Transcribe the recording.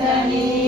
You.